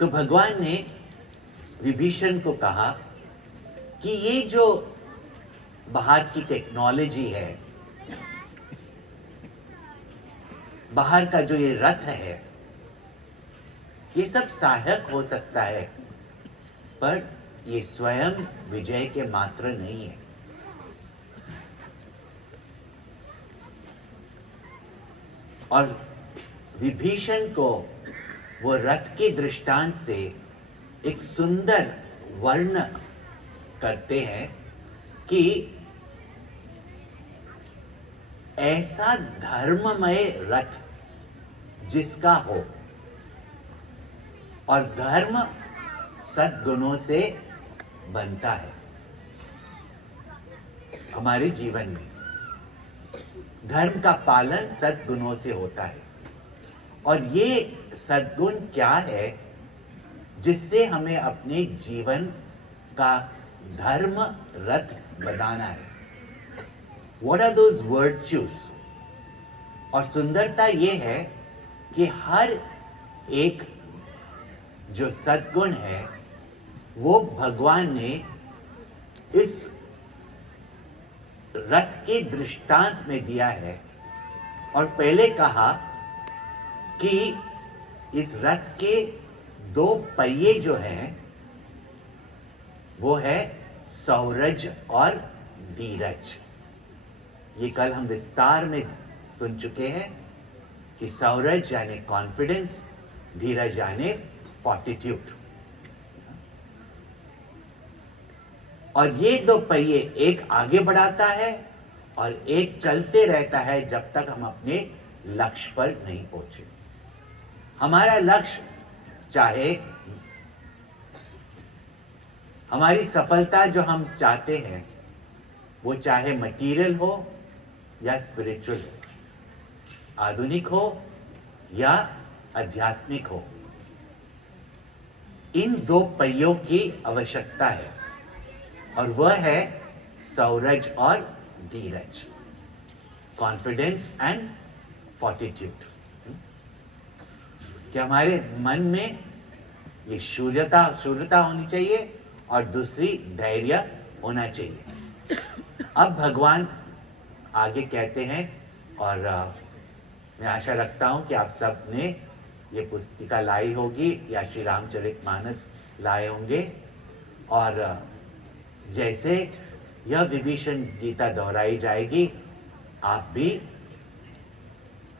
तो भगवान ने विभीषण को कहा कि ये जो बाहर की टेक्नोलॉजी है, बाहर का जो ये रथ है, ये सब सहायक हो सकता है, पर ये स्वयं विजय के मात्र नहीं है। और विभीषण को वो रथ के दृष्टांत से एक सुंदर वर्ण करते हैं कि ऐसा धर्ममय रथ जिसका हो, और धर्म सद्गुणों से बनता है। हमारे जीवन में धर्म का पालन सद्गुणों से होता है, और ये सद्गुण क्या है जिससे हमें अपने जीवन का धर्म रथ बनाना है। What are those virtues? और सुंदरता ये है कि हर एक जो सद्गुण है वो भगवान ने इस रथ के दृष्टांत में दिया है। और पहले कहा कि इस रथ के दो पहिए जो हैं वो है सौरज और धीरज। ये कल हम विस्तार में सुन चुके हैं कि सौरज यानी कॉन्फिडेंस, धीरज यानी फॉर्टिट्यूड। और ये दो पहिए एक आगे बढ़ाता है और एक चलते रहता है जब तक हम अपने लक्ष्य पर नहीं पहुंचे। हमारा लक्ष्य, चाहे हमारी सफलता जो हम चाहते हैं वो चाहे मटेरियल हो या स्पिरिचुअल हो, आधुनिक हो या आध्यात्मिक हो, इन दो पहियों की आवश्यकता है, और वह है सौरज और धीरज, कॉन्फिडेंस एंड फॉर्टिट्यूड। कि हमारे मन में ये शून्यता होनी चाहिए और दूसरी धैर्य होना चाहिए। अब भगवान आगे कहते हैं, और मैं आशा रखता हूं कि आप सब ने ये पुस्तिका लाई होगी या श्री रामचरितमानस लाए होंगे, और जैसे यह विभीषण गीता दोहराई जाएगी आप भी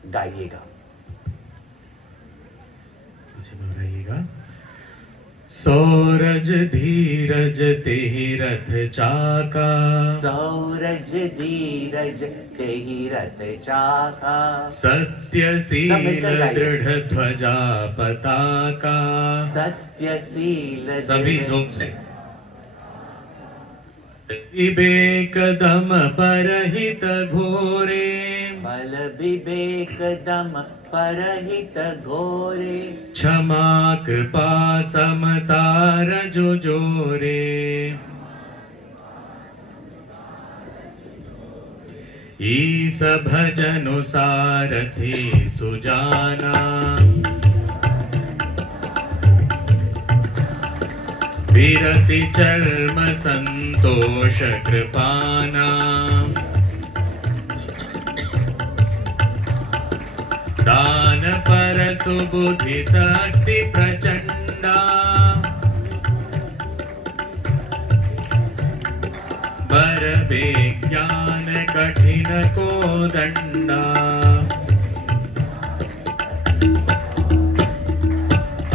गाइएगा। दोहराइएगा। सौरज धीरज तेहि रथ चाका, सौरज धीरज तेहि रथ चाका, सत्यशील दृढ़ ध्वजा पताका। सत्यशील सभी जोम से। विवेक दम परहित घोरे, बल विवेक दम परहित घोरे, क्षमा कृपा समता रजो जोरे। ईस भजनु सारथी सुजाना, विरति चर्म संतोष कृपाना। दान पर सुबुद्धि शक्ति प्रचंडा, पर विज्ञान कठिन को दंडा।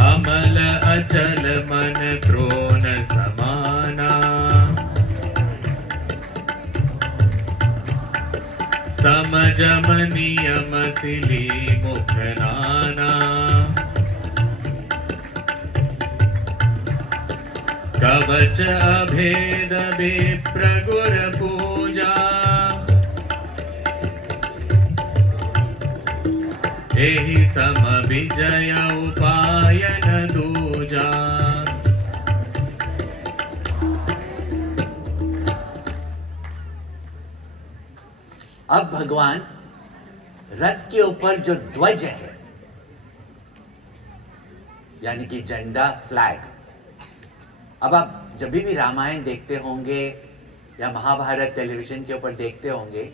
अमल अचल मन द्रोण समाना, समझम नियम सिली मुख नाना। कवच अभेद विप्र गुर पूजा, एहि सम विजय उपाय न दूजा। अब भगवान रथ के ऊपर जो ध्वज है यानी कि झंडा, फ्लैग। अब आप जब भी रामायण देखते होंगे या महाभारत टेलीविजन के ऊपर देखते होंगे,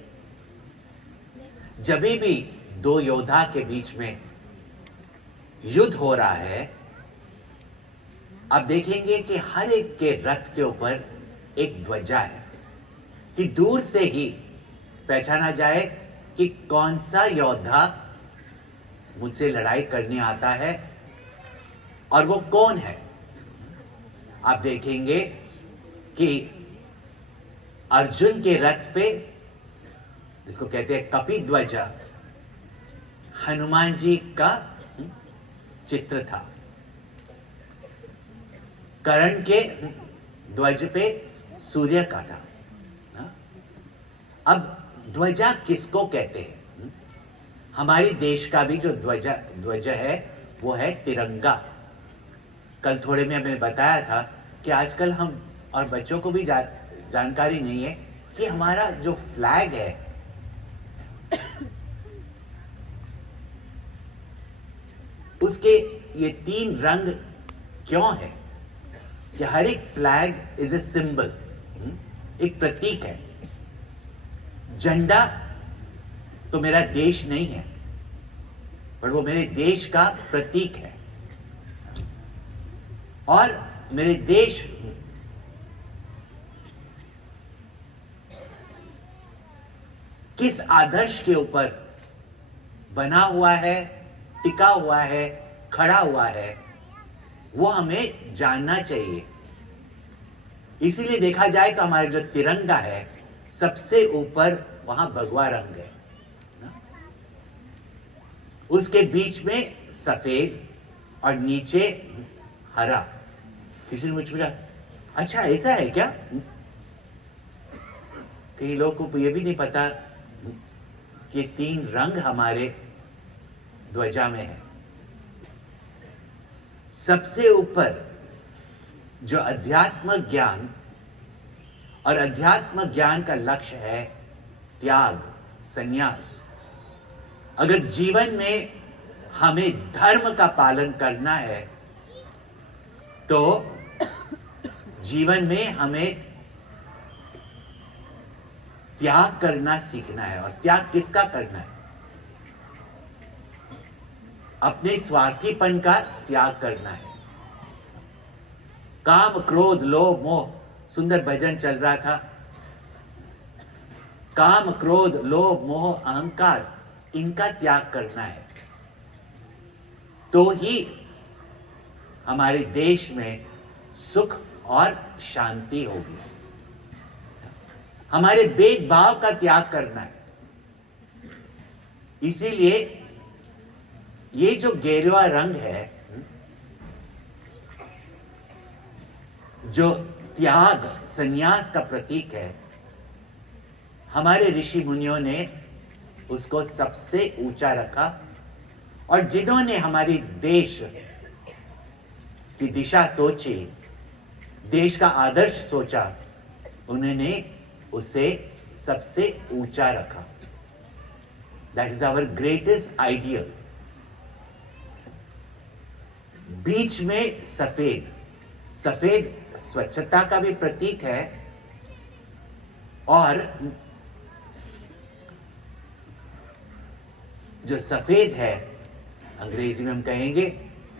जब भी दो योद्धा के बीच में युद्ध हो रहा है, आप देखेंगे कि हर एक के रथ के ऊपर एक ध्वजा है, कि दूर से ही पहचाना जाए कि कौन सा योद्धा मुझसे लड़ाई करने आता है और वो कौन है। आप देखेंगे कि अर्जुन के रथ पे, जिसको कहते हैं कपिध्वजा, हनुमान जी का चित्र था। कर्ण के ध्वज पे सूर्य का था। अब ध्वजा किसको कहते हैं? हमारे देश का भी जो ध्वज है वो है तिरंगा। कल थोड़े में मैंने बताया था कि आजकल हम और बच्चों को भी जानकारी नहीं है कि हमारा जो फ्लैग है उसके ये 3 रंग क्यों है, कि हर एक फ्लैग इज ए सिंबल, एक प्रतीक है। झंडा तो मेरा देश नहीं है, पर वो मेरे देश का प्रतीक है। और मेरे देश किस आदर्श के ऊपर बना हुआ है, टिका हुआ है, खड़ा हुआ है, वो हमें जानना चाहिए। इसीलिए देखा जाए तो हमारा जो तिरंगा है, सबसे ऊपर वहां भगवा रंग है, उसके बीच में सफेद और नीचे हरा। किसी ने मुझे पूछा, अच्छा ऐसा है क्या? कई लोगों को यह भी नहीं पता कि 3 रंग हमारे ध्वजा में है। सबसे ऊपर जो अध्यात्म ज्ञान, और अध्यात्म ज्ञान का लक्ष्य है त्याग, संन्यास। अगर जीवन में हमें धर्म का पालन करना है तो जीवन में हमें त्याग करना सीखना है। और त्याग किसका करना है? अपने स्वार्थीपन का त्याग करना है। काम, क्रोध, लोभ, मोह, सुंदर भजन चल रहा था। काम, क्रोध, लोभ, मोह, अहंकार, इनका त्याग करना है, तो ही हमारे देश में सुख और शांति होगी। हमारे भेदभाव का त्याग करना है। इसीलिए ये जो गेरुआ रंग है, जो त्याग, संन्यास का प्रतीक है, हमारे ऋषि मुनियों ने उसको सबसे ऊंचा रखा। और जिन्होंने हमारी देश की दिशा सोची, देश का आदर्श सोचा, उन्होंने उसे सबसे ऊंचा रखा। That is our greatest ideal. बीच में सफेद, सफेद स्वच्छता का भी प्रतीक है, और जो सफेद है, अंग्रेजी में हम कहेंगे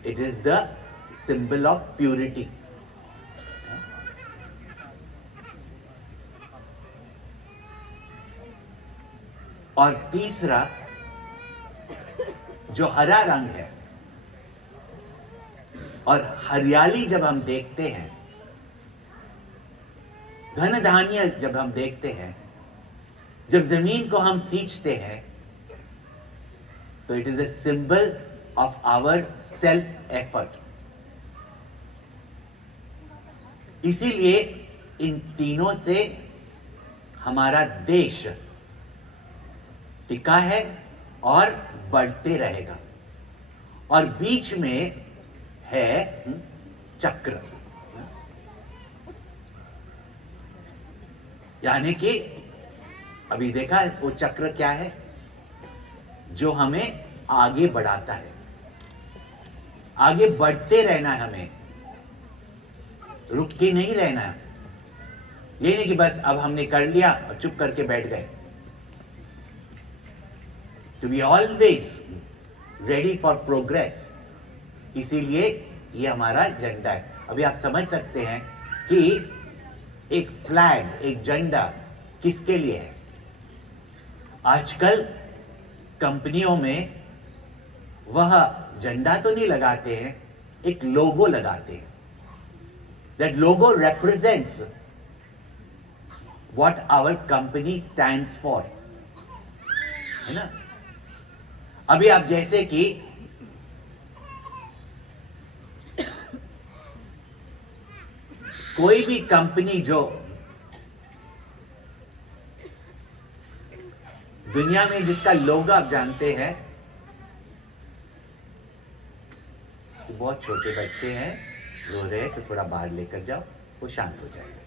it is the symbol of purity. और तीसरा जो हरा रंग है, और हरियाली जब हम देखते हैं, धन धान्य जब हम देखते हैं, जब जमीन को हम सींचते हैं, तो it is a symbol of our self effort. इसीलिए इन तीनों से हमारा देश टिका है और बढ़ते रहेगा। और बीच में है चक्र, यानी कि अभी देखा वो चक्र क्या है, जो हमें आगे बढ़ाता है। आगे बढ़ते रहना है, हमें रुक के नहीं रहना है। ये नहीं कि बस अब हमने कर लिया और चुप करके बैठ गए। To be always ready for progress, इसीलिए ये हमारा झंडा है। अभी आप समझ सकते हैं कि एक फ्लैग, एक झंडा किसके लिए है। आजकल कंपनियों में वह झंडा तो नहीं लगाते हैं, एक लोगो लगाते हैं। That logo represents what our company stands for, है ना। अभी आप जैसे कि कोई भी कंपनी जो दुनिया में जिसका लोगो आप जानते हैं, तो बहुत छोटे बच्चे हैं, रो रहे हैं, तो थोड़ा बाहर लेकर जाओ, वो शांत हो जाएगा।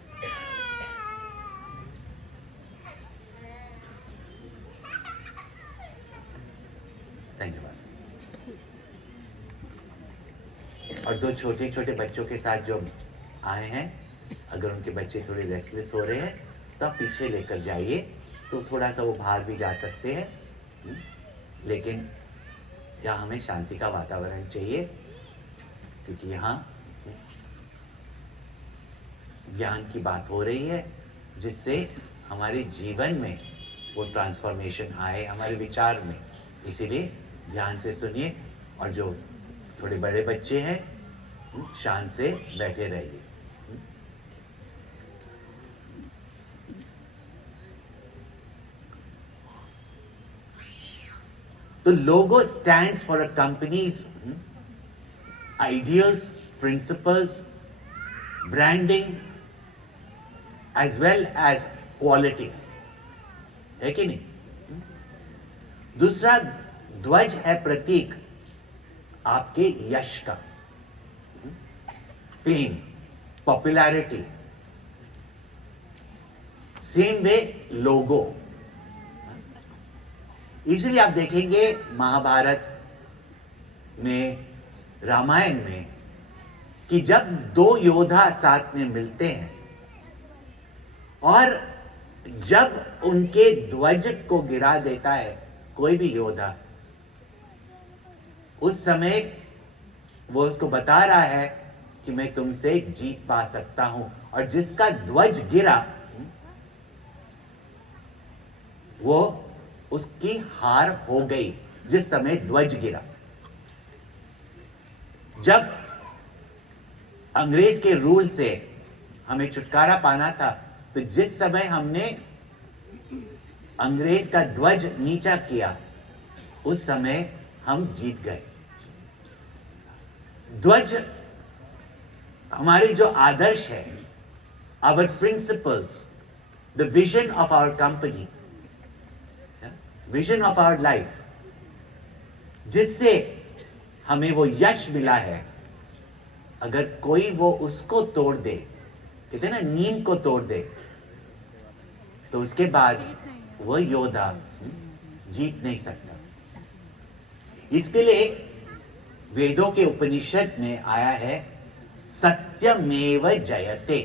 धन्यवाद। और दो छोटे छोटे बच्चों के साथ जो आए हैं, अगर उनके बच्चे थोड़े रेस्टलेस हो रहे हैं तो आप पीछे लेकर जाइए, तो थोड़ा सा वो बाहर भी जा सकते हैं। लेकिन यहाँ हमें शांति का वातावरण चाहिए, क्योंकि यहाँ ज्ञान की बात हो रही है, जिससे हमारे जीवन में वो ट्रांसफॉर्मेशन आए, हमारे विचार में। इसीलिए ध्यान से सुनिए, और जो थोड़े बड़े बच्चे हैं शांत से बैठे रहिए। The logo stands for a company's ideals, principles, branding, as well as quality. है कि नहीं? दूसरा, ध्वज है प्रतीक आपके यश का, फेम, पॉपुलैरिटी। सेम वे लोगो। इसलिए आप देखेंगे महाभारत में, रामायण में, कि जब दो योद्धा साथ में मिलते हैं और जब उनके ध्वज को गिरा देता है कोई भी योद्धा, उस समय वो उसको बता रहा है कि मैं तुमसे जीत पा सकता हूं। और जिसका ध्वज गिरा, वो उसकी हार हो गई। जिस समय ध्वज गिरा, जब अंग्रेज के रूल से हमें छुटकारा पाना था, तो जिस समय हमने अंग्रेज का ध्वज नीचा किया, उस समय हम जीत गए। ध्वज हमारे जो आदर्श है, our principles, the vision of our company, vision of our life, जिससे हमें वो यश मिला है, अगर कोई वो उसको तोड़ दे, कहते हैं ना नीम को तोड़ दे, तो उसके बाद वो योद्धा जीत नहीं सकता। इसके लिए वेदों के उपनिषद में आया है सत्यमेव जयते,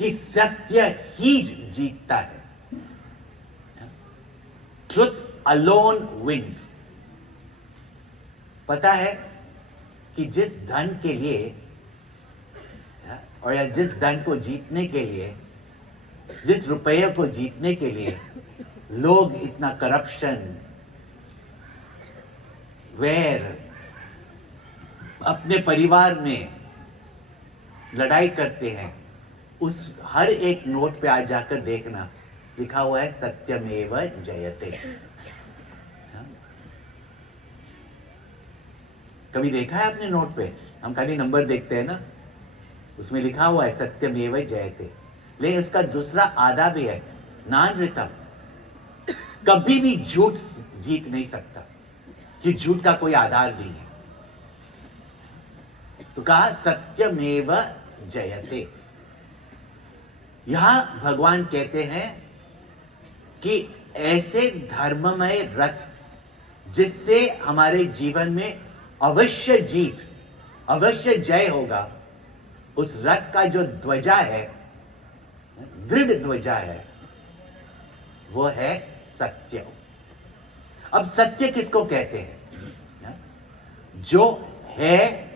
कि सत्य ही जीतता है। Truth alone wins. पता है कि जिस धन के लिए, और या जिस धन को जीतने के लिए, जिस रुपये को जीतने के लिए लोग इतना करप्शन, वैर, अपने परिवार में लड़ाई करते हैं, उस हर एक नोट पे आज जाकर देखना, लिखा हुआ है सत्यमेव जयते। कभी देखा है आपने नोट पे? हम खाली नंबर देखते हैं ना, उसमें लिखा हुआ है सत्यमेव जयते। लेकिन उसका दूसरा आधा भी है, नानृतम। कभी भी झूठ जीत नहीं सकता, कि झूठ का कोई आधार नहीं है। तो कहा सत्यमेव जयते। यहां भगवान कहते हैं कि ऐसे धर्ममय रथ जिससे हमारे जीवन में अवश्य जीत, अवश्य जय होगा, उस रथ का जो ध्वजा है, दृढ़ ध्वजा है, वो है सत्य। अब सत्य किसको कहते हैं? जो है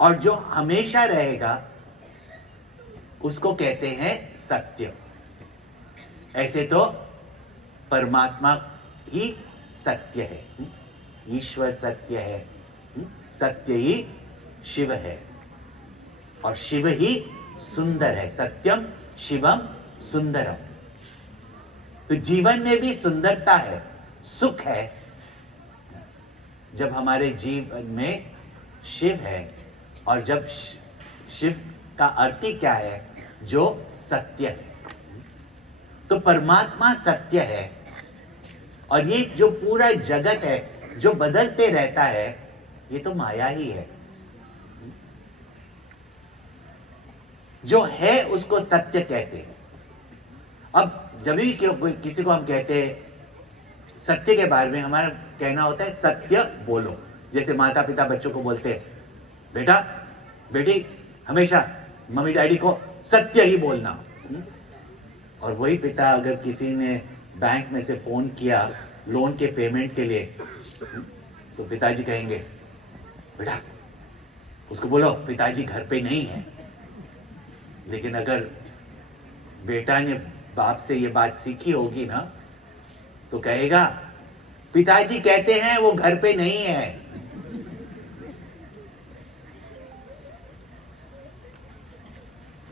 और जो हमेशा रहेगा उसको कहते हैं सत्य। ऐसे तो परमात्मा ही सत्य है, ईश्वर सत्य है, सत्य ही शिव है और शिव ही सुंदर है। सत्यम शिवम सुंदरम। तो जीवन में भी सुंदरता है, सुख है, जब हमारे जीवन में शिव है। और जब शिव का अर्थ ही क्या है? जो सत्य है। तो परमात्मा सत्य है और ये जो पूरा जगत है जो बदलते रहता है, ये तो माया ही है। जो है उसको सत्य कहते हैं। अब जब भी किसी को हम कहते हैं सत्य के बारे में, हमारा कहना होता है सत्य बोलो। जैसे माता पिता बच्चों को बोलते हैं, बेटा बेटी हमेशा मम्मी डैडी को सत्य ही बोलना। और वही पिता अगर किसी ने बैंक में से फोन किया लोन के पेमेंट के लिए, तो पिताजी कहेंगे, बेटा उसको बोलो पिताजी घर पे नहीं है। लेकिन अगर बेटा ने बाप से ये बात सीखी होगी ना, तो कहेगा पिताजी कहते हैं वो घर पे नहीं है।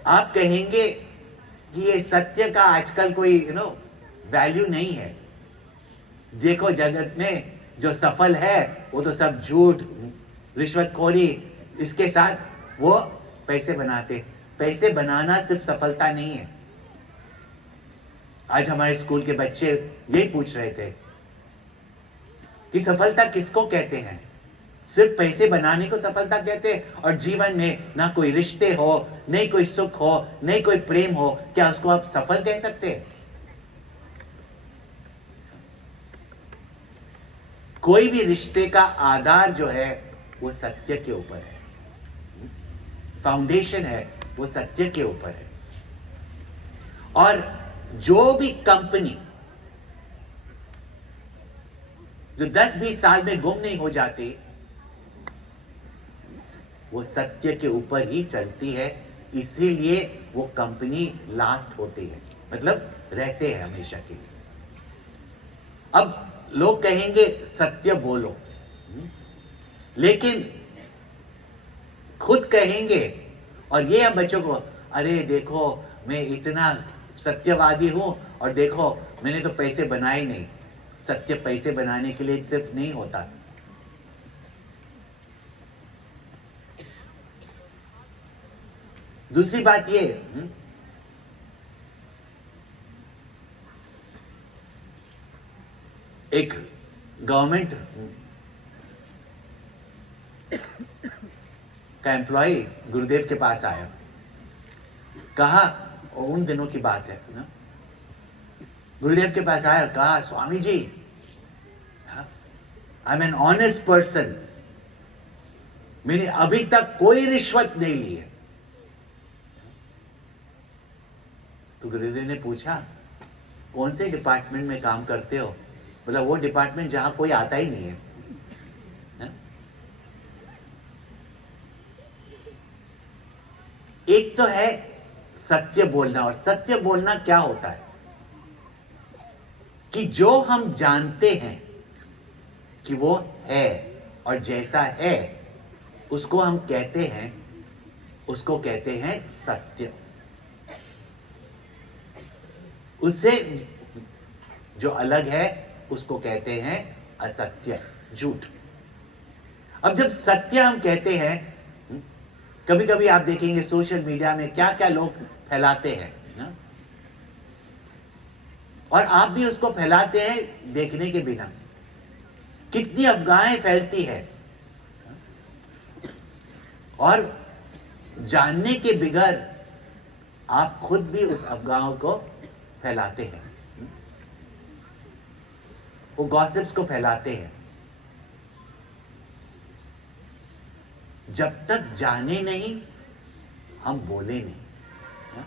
आप कहेंगे कि ये सत्य का आजकल कोई वैल्यू नहीं है। देखो जगत में जो सफल है वो तो सब झूठ, रिश्वतखोरी, इसके साथ वो पैसे बनाते। पैसे बनाना सिर्फ सफलता नहीं है। आज हमारे स्कूल के बच्चे यही पूछ रहे थे कि सफलता किसको कहते हैं? सिर्फ पैसे बनाने को सफलता कहते हैं? और जीवन में ना कोई रिश्ते हो, नहीं कोई सुख हो, नहीं कोई प्रेम हो, क्या उसको आप सफल कह सकते हैं? कोई भी रिश्ते का आधार जो है वो सत्य के ऊपर है, फाउंडेशन है वो सत्य के ऊपर है। और जो भी कंपनी जो 10-20 साल में गुम नहीं हो जाती, वो सत्य के ऊपर ही चलती है। इसीलिए वो कंपनी लास्ट होती है, मतलब रहते हैं हमेशा के लिए। अब लोग कहेंगे सत्य बोलो, लेकिन खुद कहेंगे और ये हम बच्चों को, अरे देखो मैं इतना सत्यवादी हूं और देखो मैंने तो पैसे बनाए नहीं। सत्य पैसे बनाने के लिए सिर्फ नहीं होता। दूसरी बात ये, एक गवर्नमेंट का एम्प्लॉय गुरुदेव के पास आया, कहा, उन दिनों की बात है ना, गुरुदेव के पास आया, कहा, Swami ji I am an honest person, मैंने अभी तक कोई रिश्वत नहीं ली है। तो गुरुदेव ने पूछा, कौन से डिपार्टमेंट में काम करते हो? बोला, वो डिपार्टमेंट जहां कोई आता ही नहीं है। एक तो है सत्य बोलना, और सत्य बोलना क्या होता है कि जो हम जानते हैं कि वो है और जैसा है उसको हम कहते हैं, उसको कहते हैं सत्य। उससे जो अलग है उसको कहते हैं असत्य, झूठ। अब जब सत्य हम कहते हैं, कभी कभी आप देखेंगे सोशल मीडिया में क्या क्या लोग फैलाते हैं ना, और आप भी उसको फैलाते हैं देखने के बिना। कितनी अफवाहें फैलती है और जानने के बगैर आप खुद भी उस अफवाहों को फैलाते हैं, वो गॉसिप्स को फैलाते हैं। जब तक जाने नहीं हम बोले नहीं। हाँ?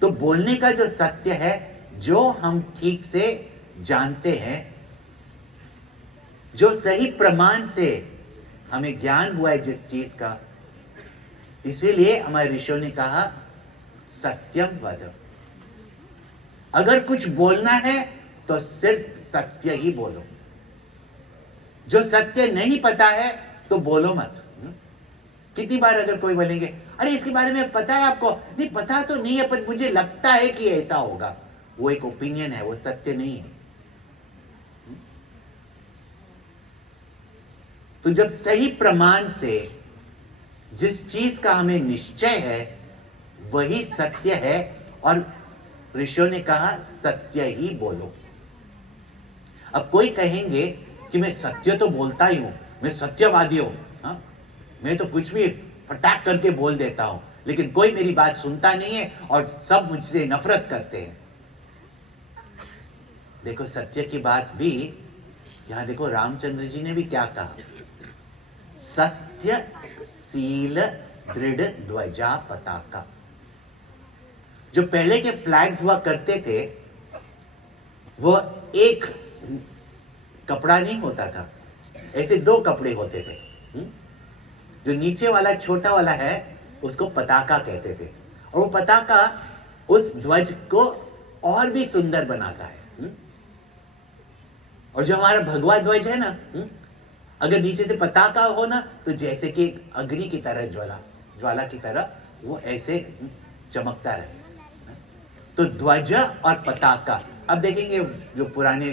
तो बोलने का जो सत्य है, जो हम ठीक से जानते हैं, जो सही प्रमाण से हमें ज्ञान हुआ है जिस चीज का, इसीलिए हमारे ऋषियों ने कहा सत्यम वद। अगर कुछ बोलना है तो सिर्फ सत्य ही बोलो। जो सत्य नहीं पता है तो बोलो मत। कितनी बार अगर कोई बोलेंगे अरे इसके बारे में पता है आपको? नहीं पता तो नहीं है, पर मुझे लगता है कि ऐसा होगा। वो एक ओपिनियन है, वो सत्य नहीं है। तो जब सही प्रमाण से जिस चीज का हमें निश्चय है वही सत्य है, और ऋषियों ने कहा सत्य ही बोलो। अब कोई कहेंगे कि मैं सत्य तो बोलता ही हूं, मैं सत्यवादी हूं, हाँ? मैं तो कुछ भी फटाक करके बोल देता हूं, लेकिन कोई मेरी बात सुनता नहीं है और सब मुझसे नफरत करते हैं। देखो सत्य की बात भी यहां देखो, रामचंद्र जी ने भी क्या कहा, सत्य सील दृढ़ ध्वजा पताका। जो पहले के फ्लैग्स हुआ करते थे वो एक कपड़ा नहीं होता था, ऐसे दो कपड़े होते थे। जो नीचे वाला छोटा वाला है उसको पताका कहते थे, और वो पताका उस ध्वज को और भी सुंदर बनाता है। और जो हमारा भगवा ध्वज है ना, अगर नीचे से पताका हो ना तो जैसे कि अग्नि की तरह, ज्वाला की तरह वो ऐसे चमकता रहे। तो ध्वज और पताका, अब देखेंगे जो पुराने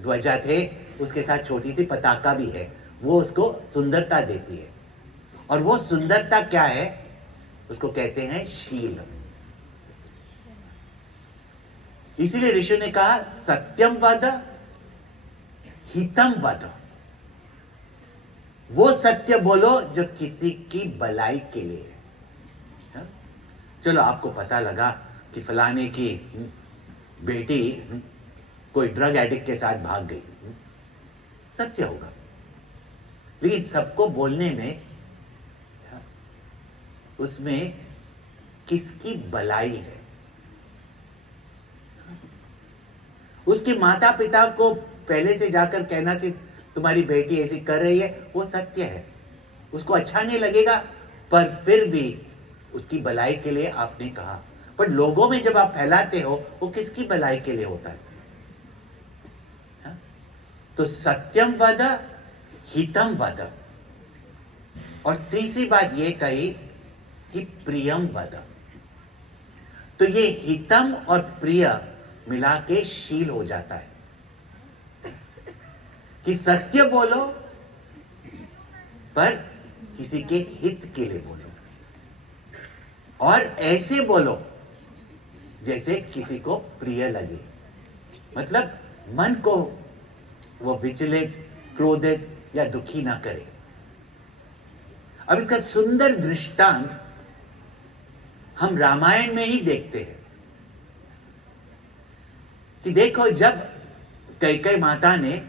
ध्वजा थे उसके साथ छोटी सी पताका भी है, वो उसको सुंदरता देती है। और वो सुंदरता क्या है? उसको कहते हैं शील। इसीलिए ऋषि ने कहा सत्यम वद हितम वद। वो सत्य बोलो जो किसी की भलाई के लिए है। चलो आपको पता लगा कि फलाने की बेटी कोई ड्रग एडिक्ट के साथ भाग गई, सत्य होगा, लेकिन सबको बोलने में उसमें किसकी भलाई है? उसके माता पिता को पहले से जाकर कहना कि तुम्हारी बेटी ऐसी कर रही है, वो सत्य है। उसको अच्छा नहीं लगेगा, पर फिर भी उसकी भलाई के लिए आपने कहा। पर लोगों में जब आप फैलाते हो वो किसकी भलाई के लिए होता है? तो सत्यम वद हितम वद। और तीसरी बात ये कही कि प्रियम वद। तो ये हितम और प्रिय मिला के शील हो जाता है कि सत्य बोलो पर किसी के हित के लिए बोलो, और ऐसे बोलो जैसे किसी को प्रिय लगे। मतलब मन को वो विचलित, क्रोधित या दुखी ना करे। अब इसका सुंदर दृष्टांत हम रामायण में ही देखते हैं कि देखो, जब कैकेयी माता ने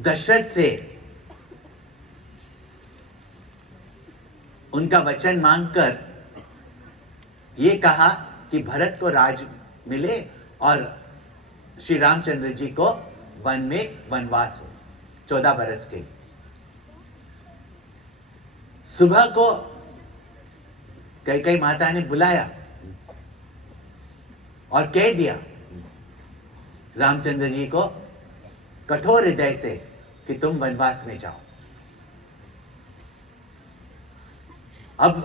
दशरथ से उनका वचन मांगकर ये कहा कि भरत को राज मिले और श्री रामचंद्र जी को वन में वनवास हो 14 बरस के। सुबह को कैकेयी माता ने बुलाया और कह दिया रामचंद्र जी को कठोर हृदय से कि तुम वनवास में जाओ। अब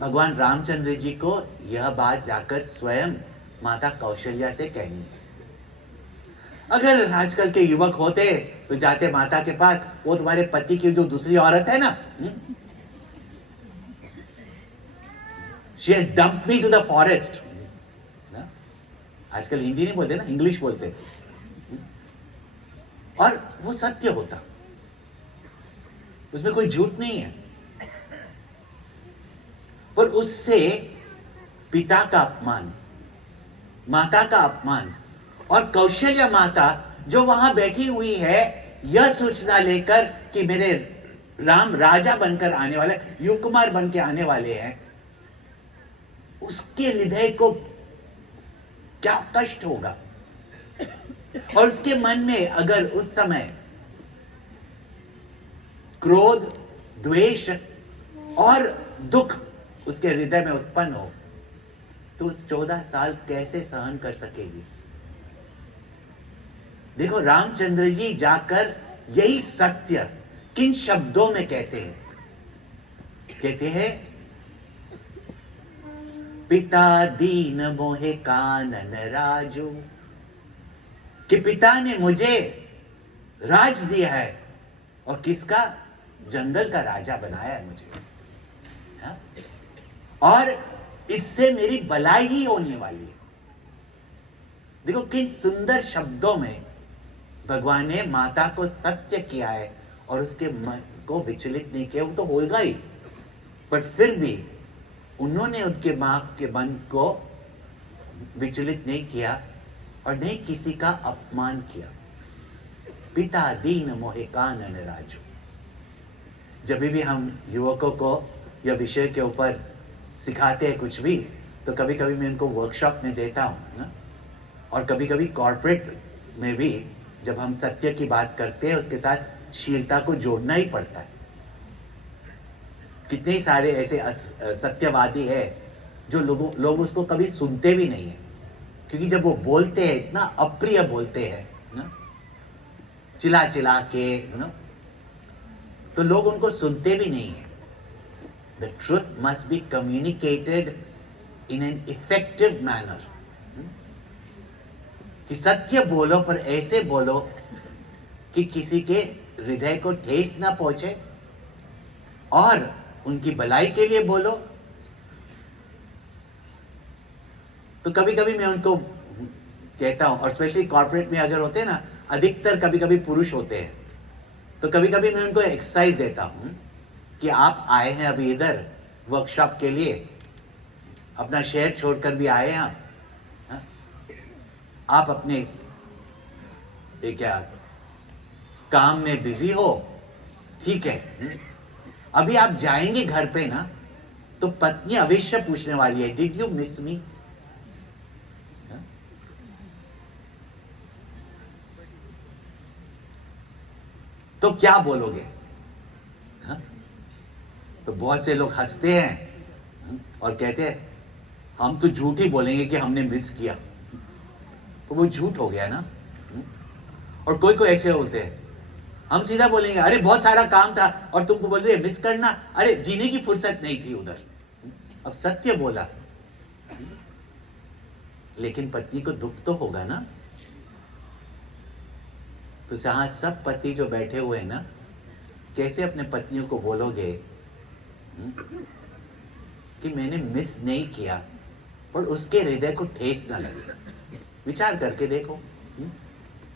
भगवान रामचंद्र जी को यह बात जाकर स्वयं माता कौशल्या से कहनी है। अगर आजकल के युवक होते तो जाते माता के पास, वो तुम्हारे पति की जो दूसरी औरत है ना, she has dumped me to the forest। आजकल हिंदी नहीं बोलते ना, इंग्लिश बोलते। और वो सत्य होता, उसमें कोई झूठ नहीं है। पर उससे पिता का अपमान, माता का अपमान, और कौशल्या माता जो वहां बैठी हुई है यह सूचना लेकर कि मेरे राम राजा बनकर आने वाले, युग कुमार बन के आने वाले हैं, उसके हृदय को क्या कष्ट होगा। और उसके मन में अगर उस समय क्रोध, द्वेष और दुख उसके हृदय में उत्पन्न हो, तो उस 14 साल कैसे सहन कर सकेगी। देखो, रामचंद्र जी जाकर यही सत्य किन शब्दों में कहते हैं। कहते हैं, पिता दीन मोहे कानन राजू, कि पिता ने मुझे राज दिया है, और किसका? जंगल का राजा बनाया है मुझे, हा? और इससे मेरी भलाई ही होने वाली है। देखो किन सुंदर शब्दों में भगवान ने माता को सत्य किया है, और उसके मन को विचलित नहीं किया। वो तो होगा ही, पर फिर भी उन्होंने उनके मां के मन को विचलित नहीं किया, और नहीं किसी का अपमान किया। पिता दीन मोहे कानन राजू। जब भी हम युवकों को या विषय के ऊपर सिखाते हैं कुछ भी, तो कभी कभी मैं उनको वर्कशॉप में देता हूं ना, और कभी कभी कॉर्पोरेट में भी जब हम सत्य की बात करते हैं, उसके साथ शीलता को जोड़ना ही पड़ता है। कितने सारे ऐसे सत्यवादी है जो लोग उसको कभी सुनते भी नहीं है, क्योंकि जब वो बोलते हैं इतना अप्रिय बोलते हैं ना, चिल्ला चिल्ला के ना, तो लोग उनको सुनते भी नहीं है। The truth must be communicated in an effective manner. कि सत्य बोलो, पर ऐसे बोलो कि किसी के हृदय को ठेस ना पहुंचे, और उनकी भलाई के लिए बोलो। तो कभी कभी मैं उनको कहता हूं, और स्पेशली कॉर्पोरेट में अगर होते हैं ना, अधिकतर कभी कभी पुरुष होते हैं, तो कभी कभी मैं उनको एक्सरसाइज देता हूं कि आप आए हैं अभी इधर वर्कशॉप के लिए, अपना शहर छोड़कर भी आए हैं आप अपने क्या काम में बिजी हो, ठीक है। अभी आप जाएंगे घर पे ना, तो पत्नी अवश्य पूछने वाली है, डिड यू मिस मी। तो क्या बोलोगे? तो बहुत से लोग हंसते हैं और कहते हैं, हम तो झूठ ही बोलेंगे कि हमने मिस किया। तो वो झूठ हो गया ना। और कोई कोई ऐसे होते हैं, हम सीधा बोलेंगे, अरे बहुत सारा काम था, और तुमको बोल रहे मिस करना, अरे जीने की फुर्सत नहीं थी उधर। अब सत्य बोला, लेकिन पत्नी को दुख तो होगा ना। तो जहां सब पति जो बैठे हुए हैं ना, कैसे अपने पत्नियों को बोलोगे कि मैंने मिस नहीं किया, पर उसके हृदय को ठेस ना लगे। विचार करके देखो,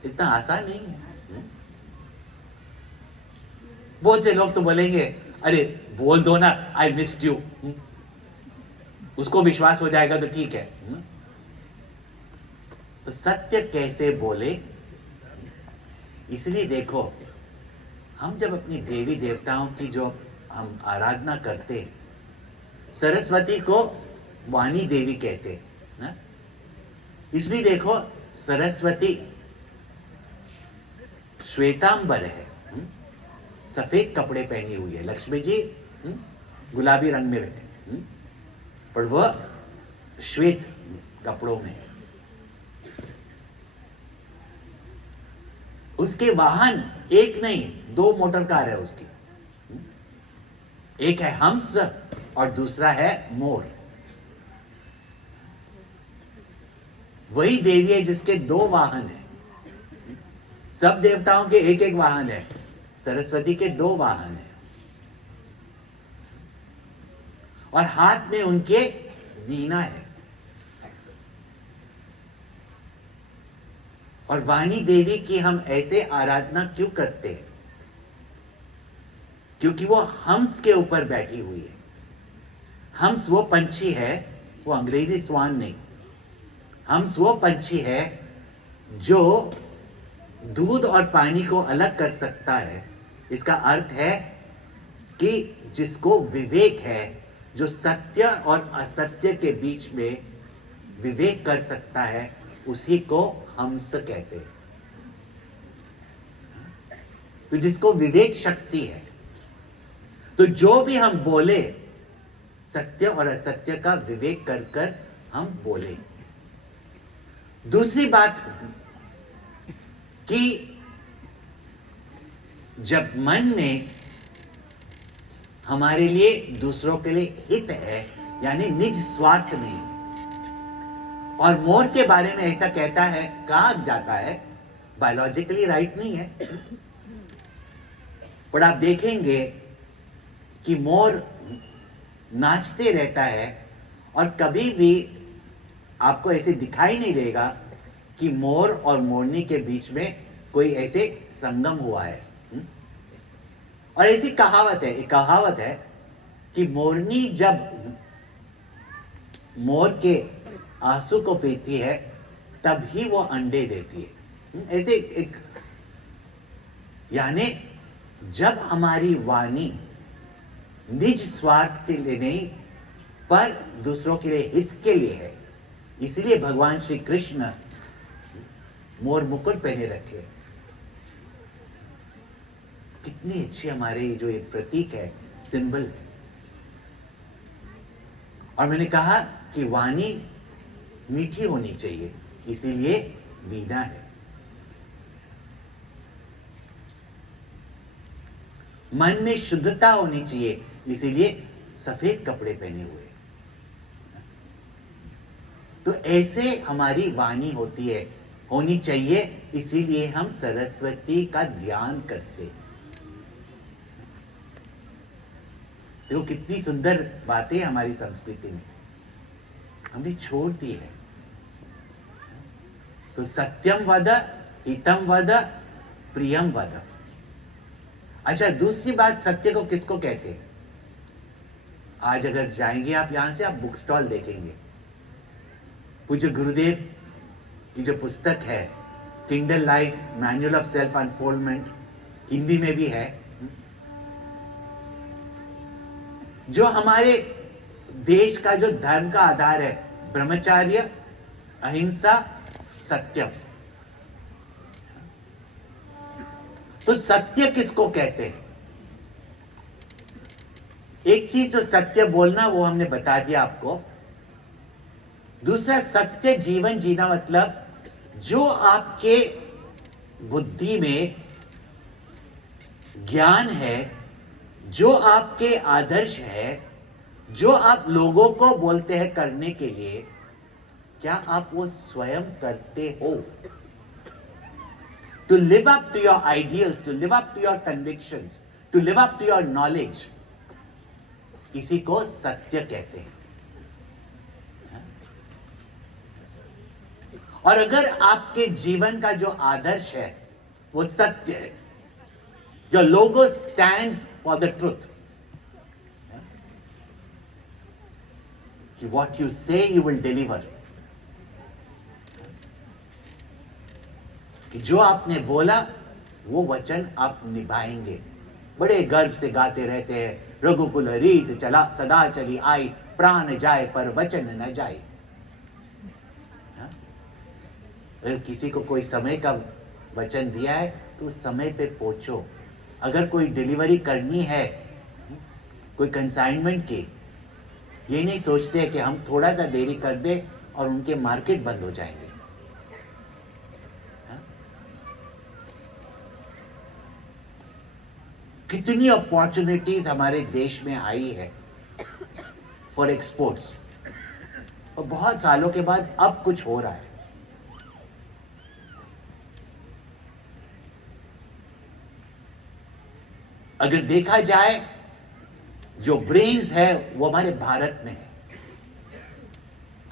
इतना आसान नहीं है। बहुत से लोग तो बोलेंगे, अरे बोल दो ना, आई मिस्ड यू, उसको विश्वास हो जाएगा तो ठीक है। तो सत्य कैसे बोले? इसलिए देखो, हम जब अपनी देवी देवताओं की जो हम आराधना करते हैं, सरस्वती को वाणी देवी कहते हैं ना, इसलिए देखो सरस्वती श्वेतांबर है, सफेद कपड़े पहनी हुई है। लक्ष्मी जी गुलाबी रंग में बैठे, पर वह श्वेत कपड़ों में है। उसके वाहन एक नहीं, 2 मोटर कार है उसकी। एक है हंस और दूसरा है मोर। वही देवी है जिसके 2 वाहन है। सब देवताओं के एक एक वाहन है, सरस्वती के 2 वाहन है, और हाथ में उनके वीणा है। और वाणी देवी की हम ऐसे आराधना क्यों करते हैं? क्योंकि वो हंस के ऊपर बैठी हुई है। हंस वो पंछी है, वो अंग्रेजी स्वान नहीं, हंस वो पंछी है जो दूध और पानी को अलग कर सकता है। इसका अर्थ है कि जिसको विवेक है, जो सत्य और असत्य के बीच में विवेक कर सकता है, उसी को हंस कहते हैं। तो जिसको विवेक शक्ति है, तो जो भी हम बोले सत्य और असत्य का विवेक कर कर हम बोले। दूसरी बात कि जब मन में हमारे लिए दूसरों के लिए हित है, यानी निज स्वार्थ नहीं, और मोर के बारे में ऐसा कहता है, कहा जाता है, बायोलॉजिकली राइट नहीं है, पर आप देखेंगे कि मोर नाचते रहता है और कभी भी आपको ऐसे दिखाई नहीं देगा कि मोर और मोरनी के बीच में कोई ऐसे संगम हुआ है। और ऐसी कहावत है, एक कहावत है कि मोरनी जब मोर के आंसू को पीती है तब ही वो अंडे देती है। ऐसे एक, यानी जब हमारी वाणी निज स्वार्थ के लिए नहीं पर दूसरों के लिए हित के लिए है, इसलिए भगवान श्री कृष्ण मोर मुकुट पहने रखे। कितनी अच्छी हमारे जो एक प्रतीक है, सिंबल है। और मैंने कहा कि वाणी मीठी होनी चाहिए, इसीलिए वीणा है। मन में शुद्धता होनी चाहिए, इसीलिए सफेद कपड़े पहने हुए। तो ऐसे हमारी वाणी होती है, होनी चाहिए, इसीलिए हम सरस्वती का ध्यान करते हैं। देखो कितनी सुंदर बातें हमारी संस्कृति में हमने छोड़ दी है। तो सत्यम वद, हितम वद, प्रियम वद। अच्छा, दूसरी बात, सत्य को किसको कहते हैं? आज अगर जाएंगे आप यहां से, आप बुक स्टॉल देखेंगे, पूज्य गुरुदेव की जो पुस्तक है Kindle life manual of self unfoldment, Hindi में भी है, जो हमारे देश का जो धर्म का आधार है, ब्रह्मचर्य, अहिंसा, सत्यम। तो सत्य किसको कहते हैं? एक चीज तो सत्य बोलना, वो हमने बता दिया आपको। दूसरा, सत्य जीवन जीना मतलब जो आपके बुद्धि में ज्ञान है, जो आपके आदर्श है, जो आप लोगों को बोलते हैं करने के लिए, क्या आप वो स्वयं करते हो? To live up to your ideals, to live up to your convictions, to live up to your knowledge, इसी को सत्य कहते हैं। और अगर आपके जीवन का जो आदर्श है वो सत्य है, जो लोगो स्टैंड्स फॉर द ट्रुथ, कि what you say you will deliver, कि जो आपने बोला वो वचन आप निभाएंगे। बड़े गर्व से गाते रहते हैं, रघुकुल रीत चला सदा चली आई, प्राण जाए पर वचन न जाए। अगर किसी को कोई समय का वचन दिया है तो उस समय पे पहुंचो। अगर कोई डिलीवरी करनी है, कोई कंसाइनमेंट की, ये नहीं सोचते कि हम थोड़ा सा देरी कर दे और उनके मार्केट बंद हो जाएंगे। कितनी अपॉर्चुनिटीज हमारे देश में आई है फॉर एक्सपोर्ट्स, और बहुत सालों के बाद अब कुछ हो रहा है। अगर देखा जाए, जो ब्रेन्स है वो हमारे भारत में है,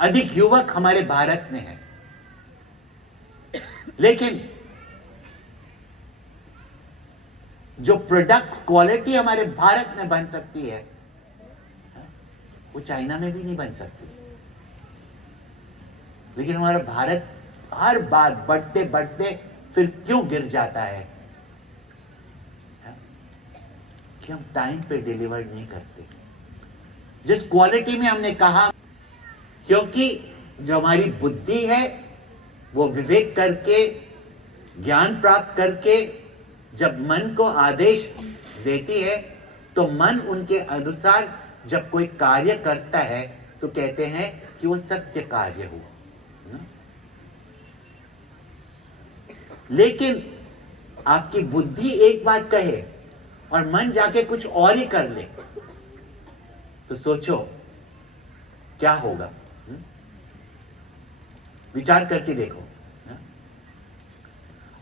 अधिक युवक हमारे भारत में है, लेकिन जो प्रोडक्ट क्वालिटी हमारे भारत में बन सकती है वो चाइना में भी नहीं बन सकती। लेकिन हमारा भारत हर बार बढ़ते बढ़ते फिर क्यों गिर जाता है? कि हम टाइम पे डिलीवर नहीं करते। जिस क्वालिटी में हमने कहा, क्योंकि जो हमारी बुद्धि है वो विवेक करके, ज्ञान प्राप्त करके जब मन को आदेश देती है, तो मन उनके अनुसार जब कोई कार्य करता है तो कहते हैं कि वो सत्य कार्य हुआ। लेकिन आपकी बुद्धि एक बात कहे और मन जाके कुछ और ही कर ले, तो सोचो क्या होगा। विचार करके देखो।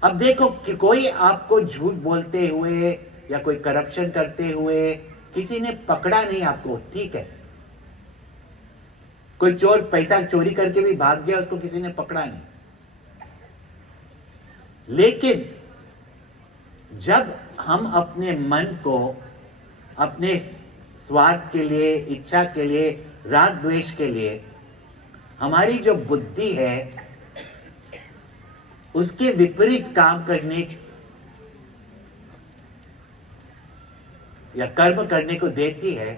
अब देखो कि कोई आपको झूठ बोलते हुए या कोई करप्शन करते हुए किसी ने पकड़ा नहीं आपको, ठीक है। कोई चोर पैसा चोरी करके भी भाग गया, उसको किसी ने पकड़ा नहीं। लेकिन जब हम अपने मन को अपने स्वार्थ के लिए, इच्छा के लिए, राग द्वेष के लिए, हमारी जो बुद्धि है उसके विपरीत काम करने या कर्म करने को देती है,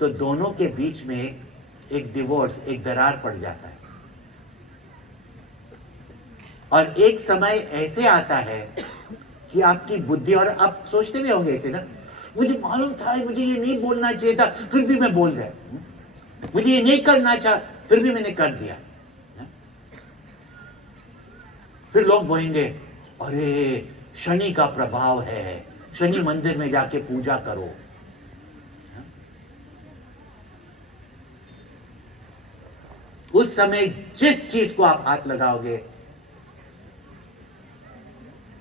तो दोनों के बीच में एक डिवोर्स, एक दरार पड़ जाता है। और एक समय ऐसे आता है कि आपकी बुद्धि, और आप सोचते भी होंगे ऐसे ना, मुझे मालूम था मुझे ये नहीं बोलना चाहिए था, फिर भी मैं बोल गया, मुझे ये नहीं करना चाहा, फिर भी मैंने कर दिया। फिर लोग बोलेंगे, अरे शनि का प्रभाव है, शनि मंदिर में जाके पूजा करो। उस समय जिस चीज को आप हाथ लगाओगे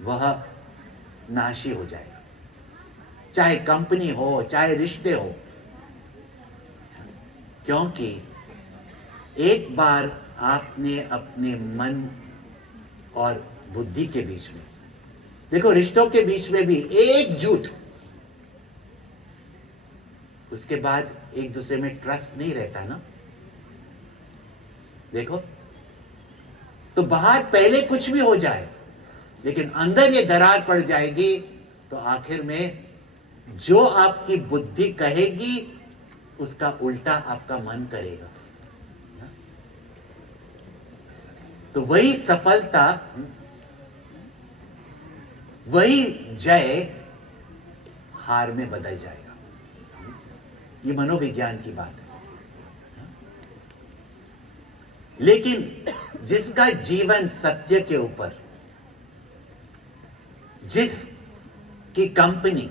वह नाशी हो जाएगा, चाहे कंपनी हो, चाहे रिश्ते हो। क्योंकि एक बार आपने अपने मन और बुद्धि के बीच में, देखो रिश्तों के बीच में भी एक झूठ, उसके बाद एक दूसरे में ट्रस्ट नहीं रहता ना। देखो, तो बाहर पहले कुछ भी हो जाए, लेकिन अंदर ये दरार पड़ जाएगी, तो आखिर में जो आपकी बुद्धि कहेगी उसका उल्टा आपका मन करेगा। तो वही सफलता, वही जय हार में बदल जाएगा। ये मनोविज्ञान की बात है। लेकिन जिसका जीवन सत्य के ऊपर, जिसकी कंपनी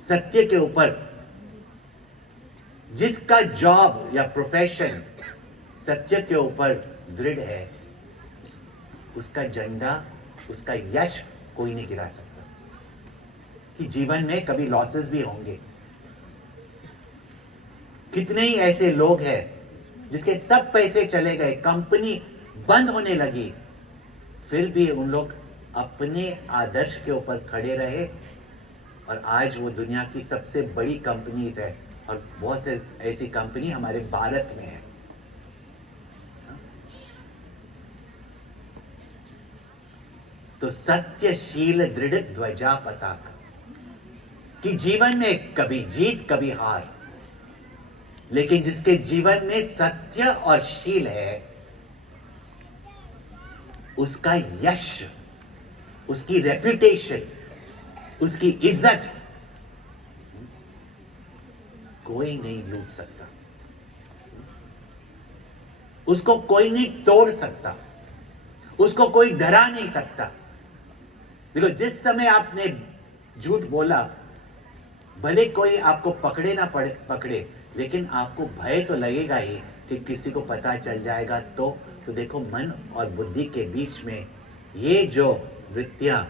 सत्य के ऊपर, जिसका जॉब या प्रोफेशन सत्य के ऊपर दृढ़ है, उसका झंडा, उसका यश कोई नहीं गिरा सकता। कि जीवन में कभी लॉसेस भी होंगे। कितने ही ऐसे लोग हैं जिसके सब पैसे चले गए, कंपनी बंद होने लगी, फिर भी उन लोग अपने आदर्श के ऊपर खड़े रहे, और आज वो दुनिया की सबसे बड़ी कंपनीज है, और बहुत से ऐसी कंपनी हमारे भारत में है। तो सत्यशील दृढ़ ध्वजा पताका, कि जीवन में कभी जीत कभी हार, लेकिन जिसके जीवन में सत्य और शील है, उसका यश, उसकी रेप्यूटेशन, उसकी इज्जत कोई नहीं लूट सकता, उसको कोई नहीं तोड़ सकता, उसको कोई डरा नहीं सकता। देखो, जिस समय आपने झूठ बोला, भले कोई आपको पकड़े ना पकड़े, लेकिन आपको भय तो लगेगा ही कि किसी को पता चल जाएगा तो देखो, मन और बुद्धि के बीच में ये जो वृत्तियां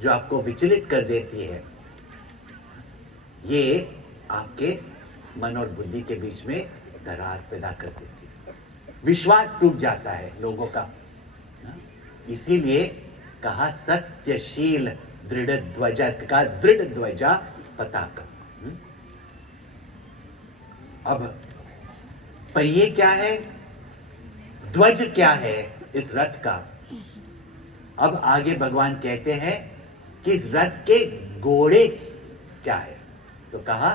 जो आपको विचलित कर देती है, ये आपके मन और बुद्धि के बीच में दरार पैदा कर देती है, विश्वास टूट जाता है लोगों का। इसीलिए कहा सत्यशील दृढ़ ध्वजा, इसका कहा दृढ़ ध्वजा पताका। अब पहिए क्या है, ध्वज क्या है इस रथ का। अब आगे भगवान कहते हैं कि इस रथ के घोड़े क्या है? तो कहा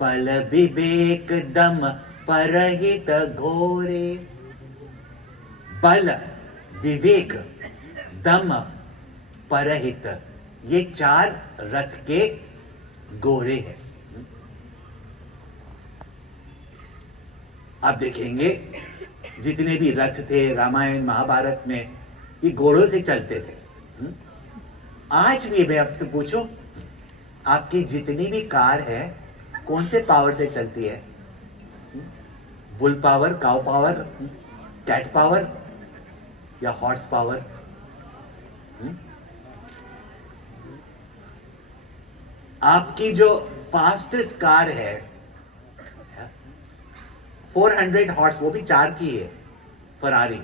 बल विवेक दम परहित घोरे। बल विवेक दम परहित, ये 4 रथ के घोड़े हैं। आप देखेंगे जितने भी रथ थे रामायण महाभारत में, ये घोड़ों से चलते थे। आज भी मैं आपसे पूछूं, आपकी जितनी भी कार है कौन से पावर से चलती है? Bull power, cow power, cat power या हॉर्स पावर? आपकी जो फास्टेस्ट कार है 400 हॉर्स, वो भी 4 की है, फरारी।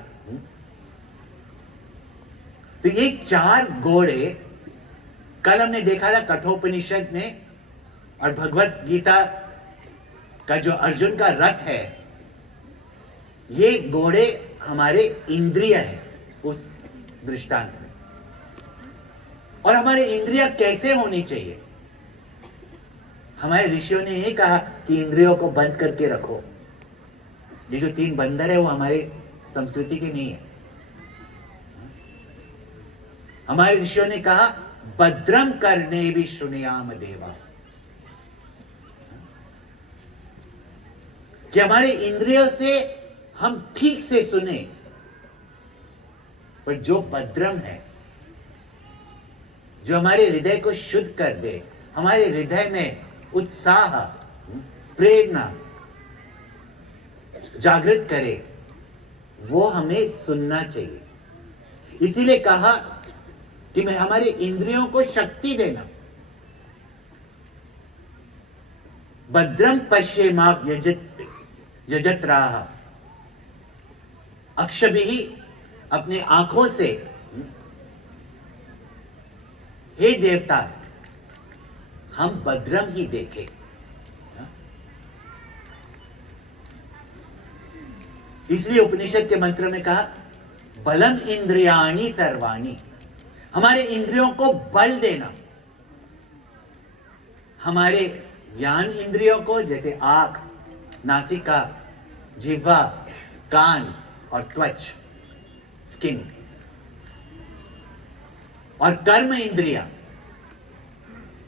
तो ये 4 घोड़े, कल हमने देखा था कठोपनिषद में, और भगवत गीता का जो अर्जुन का रथ है, ये घोड़े हमारे इंद्रिय हैं उस दृष्टांत में। और हमारे इंद्रिय कैसे होनी चाहिए? हमारे ऋषियों ने ये कहा कि इंद्रियों को बंद करके रखो। ये जो 3 बंदर है वो हमारे संस्कृति के नहीं है। हमारे ऋषियों ने कहा भद्रम करने भी शुनियाम देवा, कि हमारे इंद्रियों से हम ठीक से सुने। पर जो भद्रम है, जो हमारे हृदय को शुद्ध कर दे, हमारे हृदय में उत्साह, प्रेरणा जागृत करे, वो हमें सुनना चाहिए। इसीलिए कहा कि मैं हमारे इंद्रियों को शक्ति देना। भद्रम पश्येमाप यजत राह, अक्षभिः, अपने आंखों से हे देवता हम भद्रम ही देखें। इसलिए उपनिषद के मंत्र में कहा बलम इंद्रियाणि सर्वाणि, हमारे इंद्रियों को बल देना। हमारे ज्ञान इंद्रियों को, जैसे आंख, नासिका, जिह्वा, कान और त्वच, स्किन, और कर्म इंद्रिया,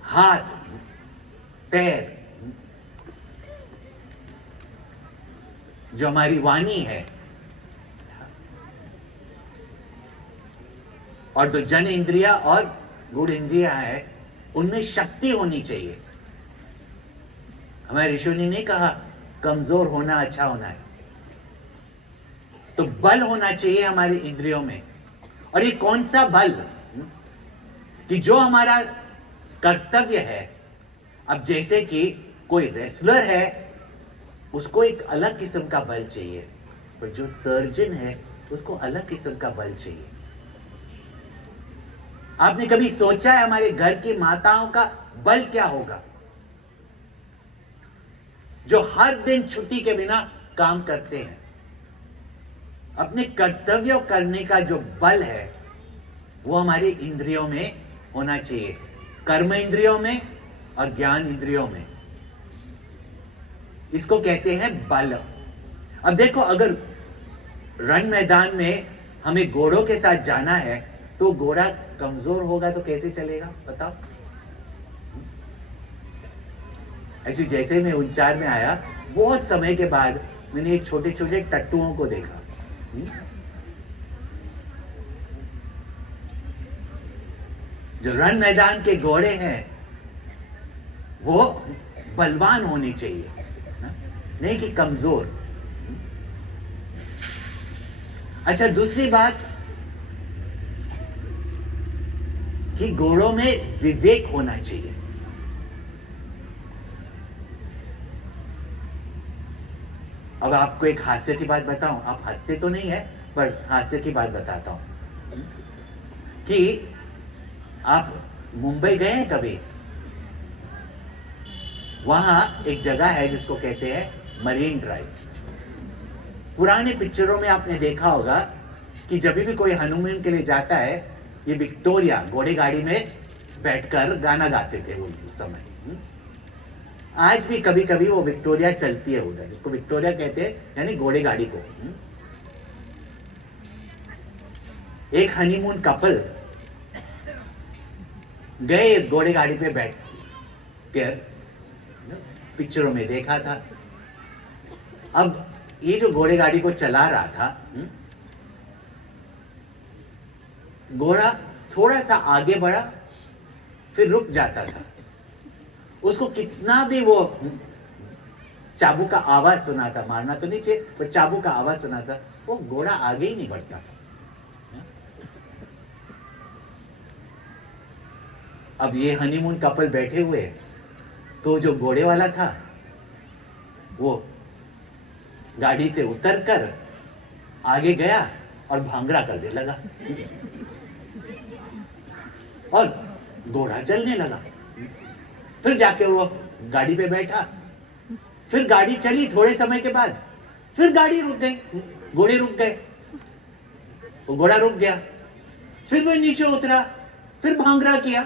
हाथ, पैर, जो हमारी वाणी है, और जो जन इंद्रिया और गुण इंद्रिया है, उनमें शक्ति होनी चाहिए। हमारे ऋषियों ने नहीं कहा कमजोर होना अच्छा होना है। तो बल होना चाहिए हमारे इंद्रियों में। और ये कौन सा बल? कि जो हमारा कर्तव्य है। अब जैसे कि कोई रेसलर है, उसको एक अलग किस्म का बल चाहिए, पर जो सर्जन है उसको अलग किस्म का बल चाहिए। आपने कभी सोचा है हमारे घर की माताओं का बल क्या होगा, जो हर दिन छुट्टी के बिना काम करते हैं? अपने कर्तव्यों करने का जो बल है वो हमारे इंद्रियों में होना चाहिए, कर्म इंद्रियों में और ज्ञान इंद्रियों में। इसको कहते हैं बल। अब देखो, अगर रण मैदान में हमें घोड़ों के साथ जाना है तो घोड़ा कमजोर होगा तो कैसे चलेगा बताओ? एक्चुअली जैसे मैं उज्जैन में आया, बहुत समय के बाद मैंने एक छोटे छोटे टट्टुओं को देखा। जो रण मैदान के घोड़े हैं वो बलवान होने चाहिए, नहीं कि कमजोर। अच्छा, दूसरी बात कि घोड़ों में विवेक होना चाहिए। अब आपको एक हास्य की बात बताऊं, आप हंसते तो नहीं है पर हास्य की बात बताता हूं कि आप मुंबई गए हैं कभी? वहां एक जगह है जिसको कहते हैं मरीन ड्राइव। पुराने पिक्चरों में आपने देखा होगा कि जब भी कोई हनीमून के लिए जाता है, ये विक्टोरिया घोड़े गाड़ी में बैठकर गाना गाते थे वो उस समय। आज भी कभी कभी वो विक्टोरिया चलती है उधर, जिसको विक्टोरिया कहते हैं, यानी घोड़े गाड़ी को। एक हनीमून कपल गए घोड़े गाड़ी पे बैठ कर, पिक्चरों में देखा था। अब ये जो घोड़े गाड़ी को चला रहा था, घोड़ा थोड़ा सा आगे बढ़ा फिर रुक जाता था। उसको कितना भी वो चाबू का आवाज सुना था, मारना तो नहीं चाहिए पर चाबू का आवाज सुना था, वो घोड़ा आगे ही नहीं बढ़ता था। अब ये हनीमून कपल बैठे हुए, तो जो घोड़े वाला था वो गाड़ी से उतरकर आगे गया और भांगड़ा करने लगा और घोड़ा चलने लगा। फिर जाके वो गाड़ी पे बैठा, फिर गाड़ी चली, थोड़े समय के बाद फिर गाड़ी रुक गई, घोड़े रुक गए, वो घोड़ा रुक गया, फिर वो नीचे उतरा, फिर भांगड़ा किया,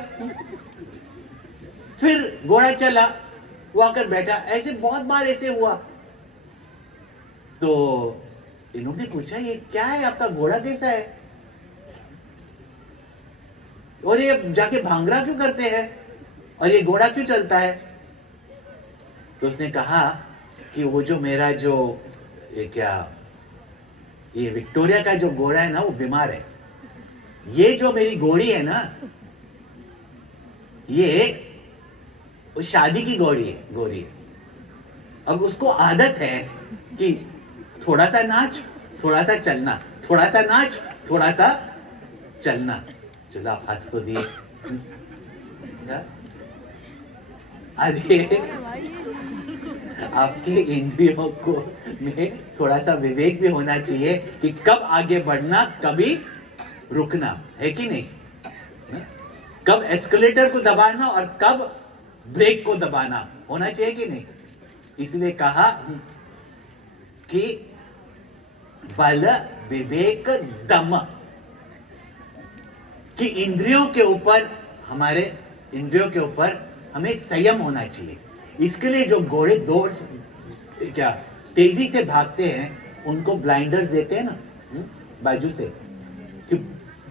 फिर घोड़ा चला, वो आकर बैठा। ऐसे बहुत बार ऐसे हुआ। तो इन्होंने पूछा, ये क्या है, आपका घोड़ा कैसा है और ये जाके भांगड़ा क्यों करते हैं और ये घोड़ा क्यों चलता है? तो उसने कहा कि वो जो मेरा जो ये विक्टोरिया का जो घोड़ा है ना, वो बीमार है। ये जो मेरी घोड़ी है ना, ये वो शादी की घोड़ी है। अब उसको आदत है कि थोड़ा सा नाच, थोड़ा सा चलना, थोड़ा सा नाच, थोड़ा सा चलना। चलो आप हंस तो दिए। अरे आपके इंद्रियों को में थोड़ा सा विवेक भी होना चाहिए कि कब आगे बढ़ना, कभी रुकना, है कि नहीं? कब एस्केलेटर को दबाना और कब ब्रेक को दबाना, होना चाहिए कि नहीं? इसलिए कहा कि बल विवेक दम, कि इंद्रियों के ऊपर, हमारे इंद्रियों के ऊपर हमें संयम होना चाहिए। इसके लिए जो घोड़े दौड़ तेजी से भागते हैं, उनको ब्लाइंडर्स देते हैं ना बाजू से, कि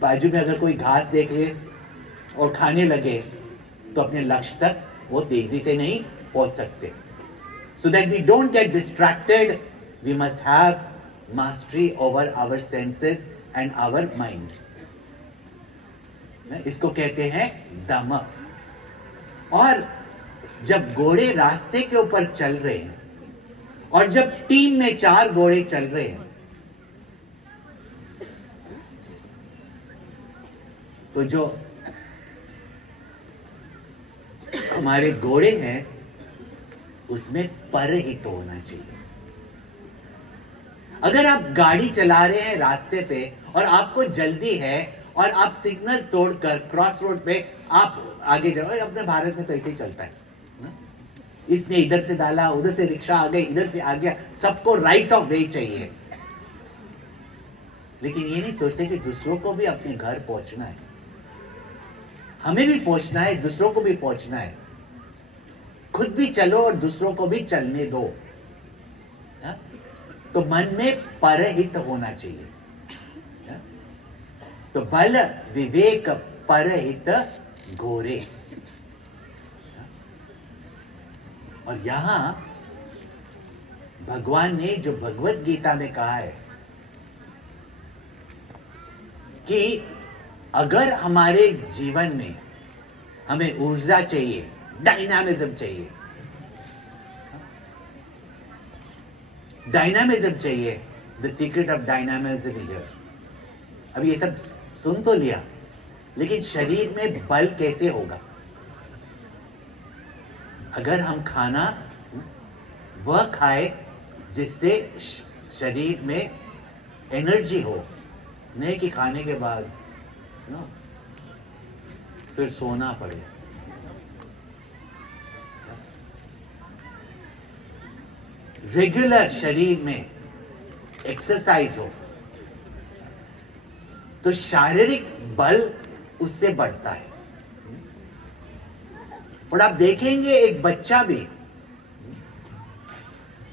बाजू में अगर कोई घास देख ले और खाने लगे तो अपने लक्ष्य तक वो तेजी से नहीं पहुंच सकते। So that we don't get distracted, we must have mastery over our senses and our mind. इसको कहते हैं दम। और जब घोड़े रास्ते के ऊपर चल रहे हैं और जब टीम में 4 घोड़े चल रहे हैं, तो जो हमारे घोड़े हैं उसमें परहित होना चाहिए। अगर आप गाड़ी चला रहे हैं रास्ते पे और आपको जल्दी है और आप सिग्नल तोड़कर क्रॉस रोड पे आप आगे जाओ, अपने भारत में तो ऐसे ही चलता है ना? इसने इधर से डाला, उधर से रिक्शा आ गई, इधर से आ गया, सबको राइट ऑफ वे चाहिए। लेकिन ये नहीं सोचते कि दूसरों को भी अपने घर पहुंचना है, हमें भी पहुंचना है, दूसरों को भी पहुंचना है। खुद भी चलो और दूसरों को भी चलने दो। हा? तो मन में परहित होना चाहिए। हा? तो बल विवेक परहित घोरे। और यहां भगवान ने जो भगवत गीता में कहा है कि अगर हमारे जीवन में हमें ऊर्जा चाहिए, डायनामिज्म चाहिए, the secret of dynamism is here. अब ये सब सुन तो लिया, लेकिन शरीर में बल कैसे होगा? अगर हम खाना वह खाए जिससे शरीर में एनर्जी हो, नहीं कि खाने के बाद फिर सोना पड़े। रेगुलर शरीर में एक्सरसाइज हो तो शारीरिक बल उससे बढ़ता है। और आप देखेंगे एक बच्चा भी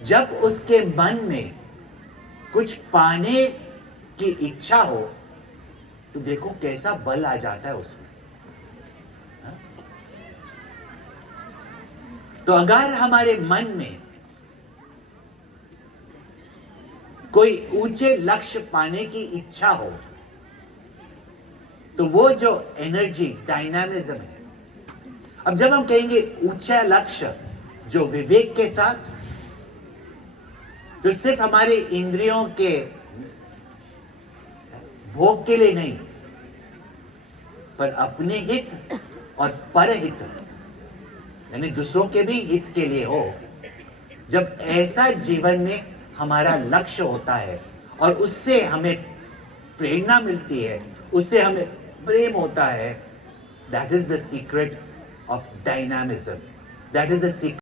जब उसके मन में कुछ पाने की इच्छा हो तो देखो कैसा बल आ जाता है उसमें। हाँ? तो अगर हमारे मन में कोई ऊंचे लक्ष्य पाने की इच्छा हो तो वो जो एनर्जी डायनामिज्म है, अब जब हम कहेंगे ऊंचा लक्ष्य जो विवेक के साथ, तो सिर्फ हमारे इंद्रियों के भोग के लिए नहीं पर अपने हित और परहित यानी दूसरों के भी हित के लिए हो। जब ऐसा जीवन में हमारा लक्ष्य होता है और उससे हमें प्रेरणा मिलती है, उससे हमें प्रेम होता है, that is the secret of dynamism. That is the secret.